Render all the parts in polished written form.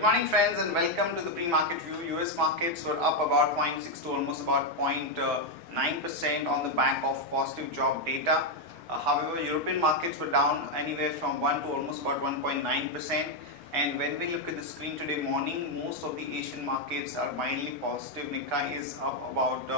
Good morning friends and welcome to the pre-market view. US markets were up about 0.6 to almost about 0.9% on the back of positive job data. However, European markets were down anywhere from 1 to almost about 1.9%. And when we look at the screen today morning, most of the Asian markets are mildly positive. Nikkei is up about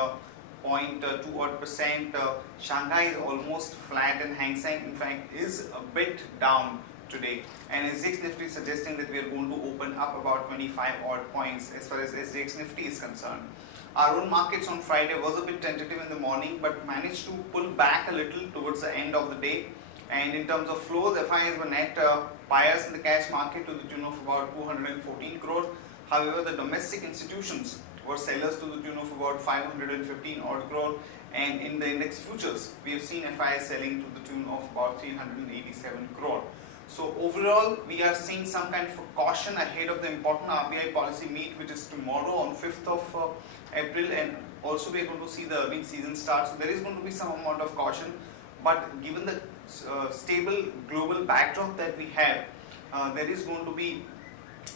0.2 odd percent. Shanghai is almost flat and Hang Seng in fact is a bit down today, and SGX Nifty is suggesting that we are going to open up about 25 odd points as far as SGX Nifty is concerned. Our own markets on Friday was a bit tentative in the morning but managed to pull back a little towards the end of the day. And in terms of flows, FIs were net buyers in the cash market to the tune of about 214 crore. However, the domestic institutions were sellers to the tune of about 515 odd crore, and in the index futures we have seen FIs selling to the tune of about 387 crore. So overall, we are seeing some kind of a caution ahead of the important RBI policy meet, which is tomorrow on 5th of April, and also we are going to see the earnings season start. So there is going to be some amount of caution, but given the stable global backdrop that we have, there is going to be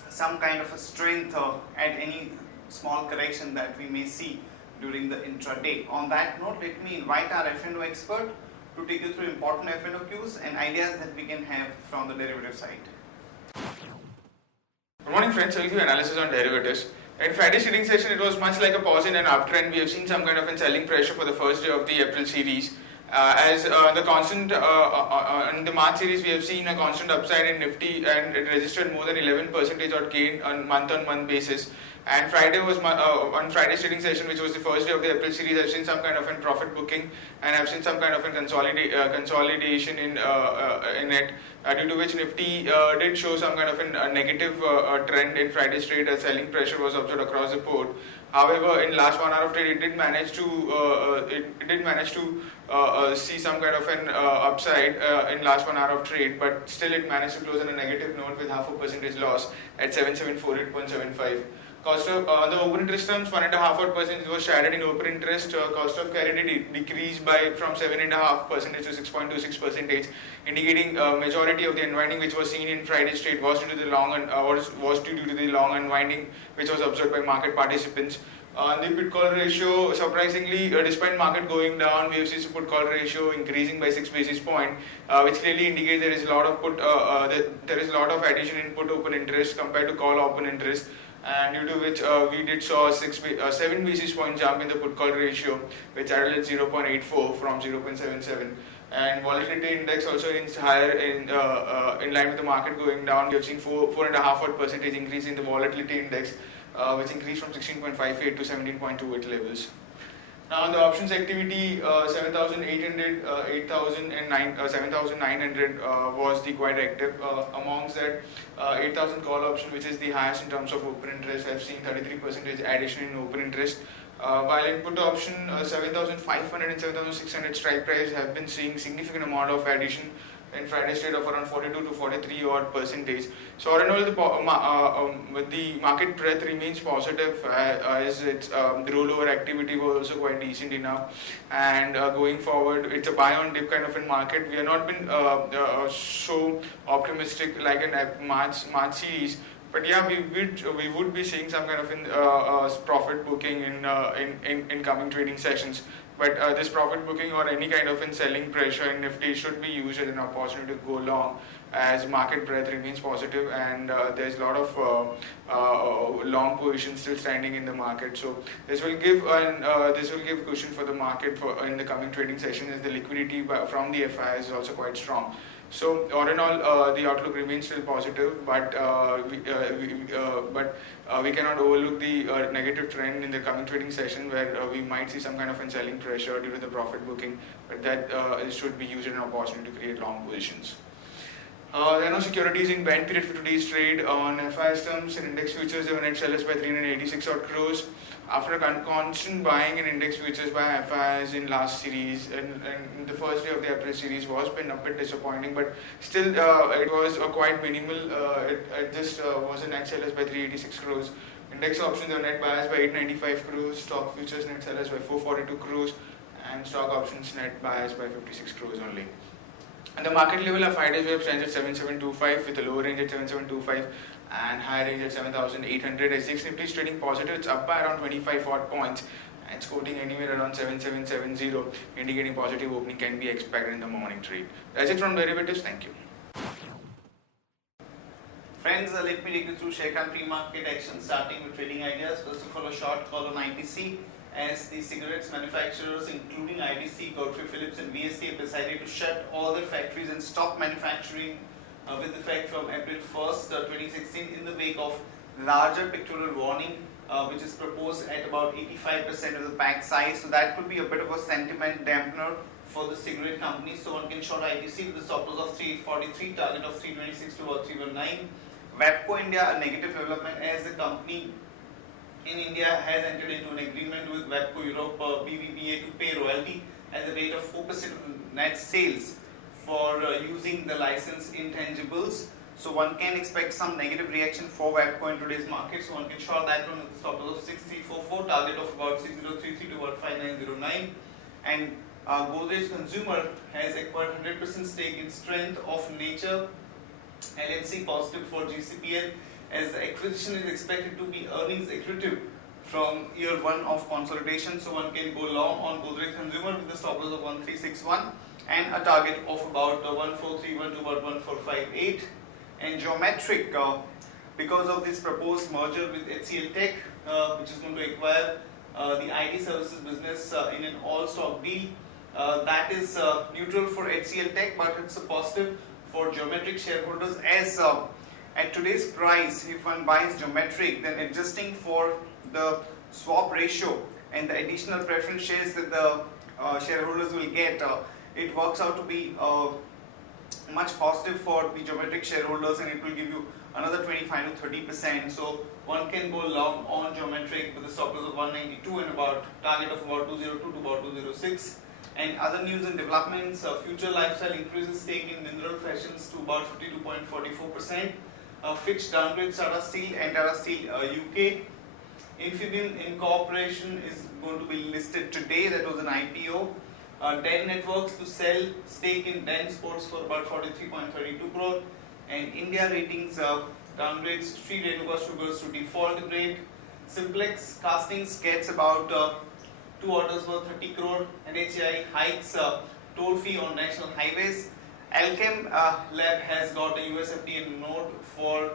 some kind of a strength at any small correction that we may see during the intraday. On that note, let me invite our F&O expert to take you through important F&O cues and ideas that we can have from the derivative side. Good morning friends, I will give analysis on derivatives. In Friday's trading session, it was much like a pause in an uptrend. We have seen some kind of a selling pressure for the first day of the April series. In the March series, we have seen a constant upside in Nifty, and it registered more than 11% odd gain on month-on-month basis. And Friday was on Friday's trading session, which was the first day of the April series. I've seen some kind of a profit booking, and I've seen some kind of a consolidation in it, due to which Nifty did show some kind of a negative trend in Friday's trade as selling pressure was observed across the board. However, in last 1 hour of trade, it did manage to see some kind of an upside in last 1 hour of trade, but still it managed to close on a negative note with 0.5% loss at 7748.75. Cost of on the open interest terms, 1.5% was shaded in open interest. Cost of carry decreased by from 7.5% to 6.26%, indicating majority of the unwinding which was seen in Friday's trade was due to the long unwinding which was observed by market participants. The put call ratio, surprisingly, despite market going down, we have seen the put call ratio increasing by 6 basis points, which clearly indicates there is a lot of addition in put open interest compared to call open interest. And due to which we did saw a 7 basis point jump in the put call ratio, which added at 0.84 from 0.77. And volatility index also inched higher in line with the market going down. We have seen 4.5% increase in the volatility index, which increased from 16.58 to 17.28 levels. Now on the options activity, 7,800, 7,900 was the quite active. Amongst that, 8,000 call option, which is the highest in terms of open interest, I've seen 33% addition in open interest. While in put option, 7,500 and 7,600 strike price have been seeing significant amount of addition in Friday's trade of around 42 to 43 odd percentage. So all in all, the market breadth remains positive as it's, the rollover activity was also quite decent enough, and going forward it's a buy on dip kind of a market. We have not been so optimistic like in March series. But yeah, we would be seeing some kind of profit booking in coming trading sessions. But this profit booking or any kind of selling pressure in Nifty should be used as an opportunity to go long, as market breadth remains positive, and there's a lot of long positions still standing in the market. So this will give cushion for the market in the coming trading session, as the liquidity from the FIs is also quite strong. So all in all, the outlook remains still positive, but we cannot overlook the negative trend in the coming trading session, where we might see some kind of selling pressure due to the profit booking, but that should be used as an opportunity to create long positions. There are no securities in band period for today's trade. On FIS terms, in index futures, they were net sellers by 386 odd crores. After a constant buying in index futures by FIs in last series, and the first day of the April series was been a bit disappointing, but still it was quite minimal. It just was a net sellers by 386 crores. Index options are net buyers by 895 crores. Stock futures net sellers by 442 crores, and stock options net buyers by 56 crores only. And the market level of 5 days wave stands at 7725 with a lower range at 7725 and higher range at 7800. SGX Nifty is trading positive, it's up by around 25 odd points and it's quoting anywhere around 7770, indicating positive opening can be expected in the morning trade. That's it from derivatives. Thank you. Friends, let me take you through Sharekhan pre-market action, starting with trading ideas. First of all, a short call on ITC, as the cigarettes manufacturers including ITC, Godfrey Phillips and VST have decided to shut all their factories and stop manufacturing with effect from April 1st, 2016 in the wake of larger pictorial warning which is proposed at about 85% of the pack size. So that could be a bit of a sentiment dampener for the cigarette companies. So one can short ITC with a stop loss of 343, target of 326 to about 319. WABCO India, a negative development, as the company in India has entered into an agreement with WABCO Europe BVBA to pay royalty at the rate of 4% of net sales for using the license intangibles. So one can expect some negative reaction for WABCO in today's market. So one can short that one with a stop loss of 6344, target of about 6033 to about 5909. And Godrej Consumer has acquired 100% stake in Strength of Nature LLC, positive for GCPL, as the acquisition is expected to be earnings accretive from year one of consolidation. So one can go long on Godrej Consumer with a stop loss of 1361 and a target of about 1431 to about 1458. And Geometric, because of this proposed merger with HCL Tech, which is going to acquire the IT services business in an all-stock deal, that is neutral for HCL Tech, but it's a positive for Geometric shareholders, as at today's price, if one buys Geometric, then adjusting for the swap ratio and the additional preference shares that the shareholders will get, it works out to be much positive for the Geometric shareholders, and it will give you another 25 to 30%. So one can go long on Geometric with a stop loss of 192 and about target of about 202 to about 206. And other news and developments, Future Lifestyle increases stake in Mineral Fashions to about 52.44%. Fitch downgrades Tata Steel and Tata Steel UK. Infibeam Incorporation is going to be listed today. That was an IPO. Den Networks to sell stake in Den Sports for about 43.32 crore. And India Ratings downgrades Sri Renuka Sugars to default grade. Simplex Castings gets about 2 orders worth 30 crore, and HAI hikes toll fee on national highways. Alchem Lab has got a US FDA note for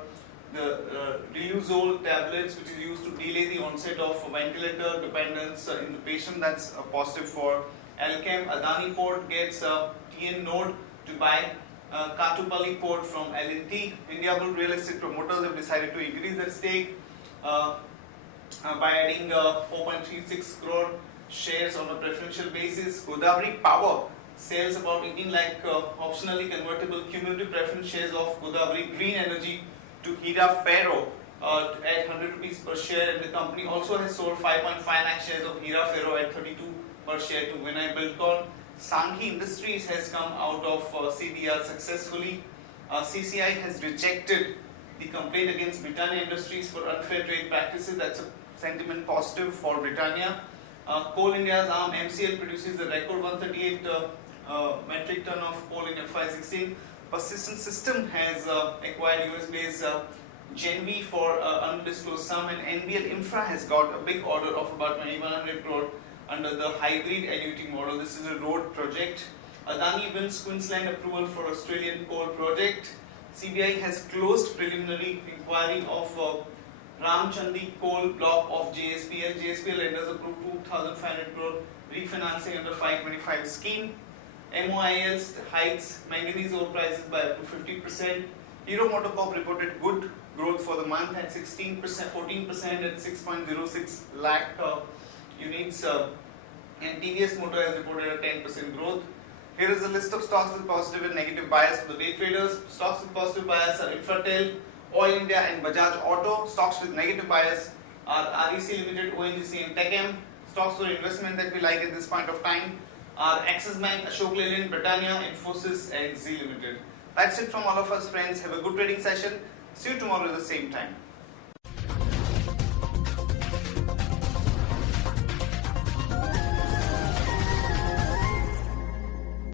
the Riluzole tablets, which is used to delay the onset of ventilator dependence in the patient. That's a positive for Alchem. Adani Port gets a TN node to buy Katupalli Port from L&T. Indiabulls Real Estate promoters have decided to increase their stake by adding 4.36 crore shares on a preferential basis. Godavari Power sells about 18 lakh optionally convertible cumulative preference shares of Godavari Green Energy to Hira Ferro at 100 rupees per share, and the company also has sold 5.5 lakh shares of Hira Ferro at 32 per share to Vinay Bilkon. Sanghi Industries has come out of CDR successfully. CCI has rejected the complaint against Britannia Industries for unfair trade practices. That's a sentiment positive for Britannia. Coal India's arm MCL produces a record 138 metric ton of coal in FY16. Persistent System has acquired US-based Genvi for undisclosed sum, and NBL Infra has got a big order of about 2100 crore under the hybrid annuity model. This is a road project. Adani wins Queensland approval for Australian coal project. CBI has closed preliminary inquiry of Ramchandi coal block of JSPL. JSPL lenders approved 2,500 crore refinancing under 525 scheme. MOIL hikes manganese ore prices by up to 50%. Hero MotoCorp reported good growth for the month at 16%, 14% at 6.06 lakh units. And TVS Motor has reported a 10% growth. Here is a list of stocks with positive and negative bias for the day traders. Stocks with positive bias are Infratel, Oil India and Bajaj Auto. Stocks with negative bias are REC Limited, ONGC and TechM. Stocks for investment that we like at this point of time are Axis Bank, Ashok Leyland, Britannia, Infosys and Zee Limited. That's it from all of us, friends. Have a good trading session. See you tomorrow at the same time.